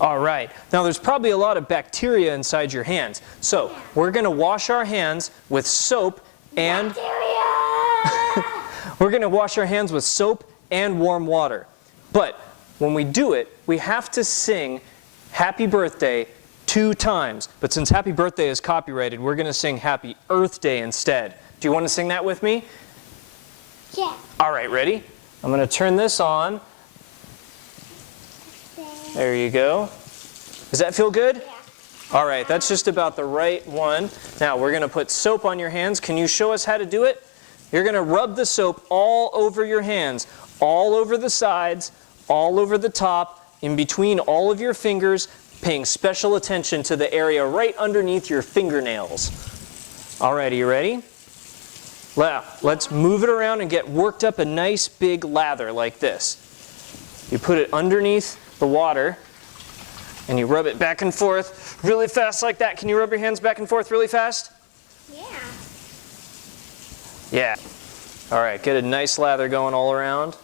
All right. Now there's probably a lot of bacteria inside your hands. So we're going to wash our hands with soap and we're going to wash our hands with soap and warm water. But when we do it, we have to sing Happy Birthday 2 times. But since Happy Birthday is copyrighted, we're going to sing Happy Earth Day instead. Do you want to sing that with me? Yeah. All right, ready? I'm going to turn this on. There you go. Does that feel good? Yeah. All right, that's just about the right one. Now we're going to put soap on your hands. Can you show us how to do it? You're going to rub the soap all over your hands, all over the sides, all over the top, in between all of your fingers, paying special attention to the area right underneath your fingernails. All right, are you ready? Now, let's move it around and get worked up a nice big lather like this. You put it underneath the water, and you rub it back and forth really fast like that. Can you rub your hands back and forth really fast? Yeah. Yeah. All right, get a nice lather going all around.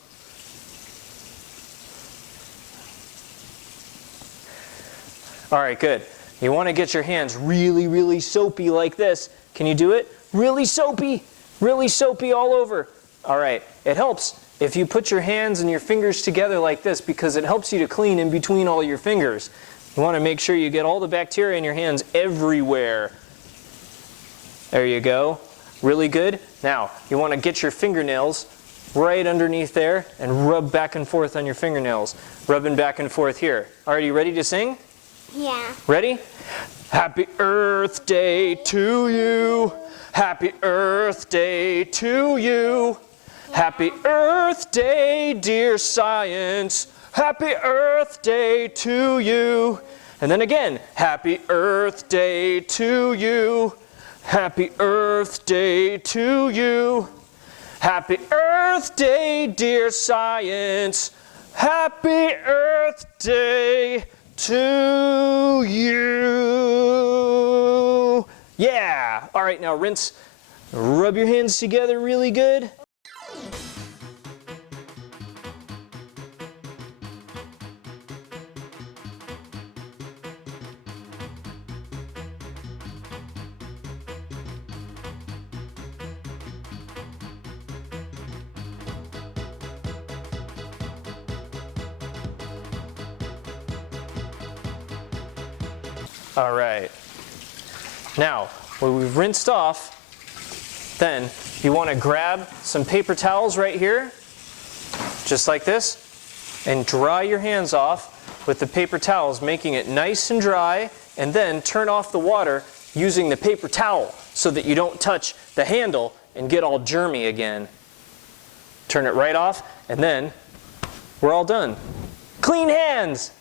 All right, good. You want to get your hands really, really soapy like this. Can you do it? Really soapy all over. All right, it helps if you put your hands and your fingers together like this because it helps you to clean in between all your fingers. You want to make sure you get all the bacteria in your hands everywhere. There you go. Really good. Now, you want to get your fingernails right underneath there and rub back and forth on your fingernails. Rubbing back and forth here. All right, you ready to sing? Yeah. Ready? Happy Earth Day to you. Happy Earth Day to you. Happy Earth Day, dear science. Happy Earth Day to you. And then again, Happy Earth Day to you. Happy Earth Day to you. Happy Earth Day, dear science. Happy Earth Day to you. Yeah. All right, now rinse. Rub your hands together really good. All right. Now, when we've rinsed off, then you want to grab some paper towels right here, just like this, and dry your hands off with the paper towels, making it nice and dry, and then turn off the water using the paper towel so that you don't touch the handle and get all germy again. Turn it right off, and then we're all done. Clean hands!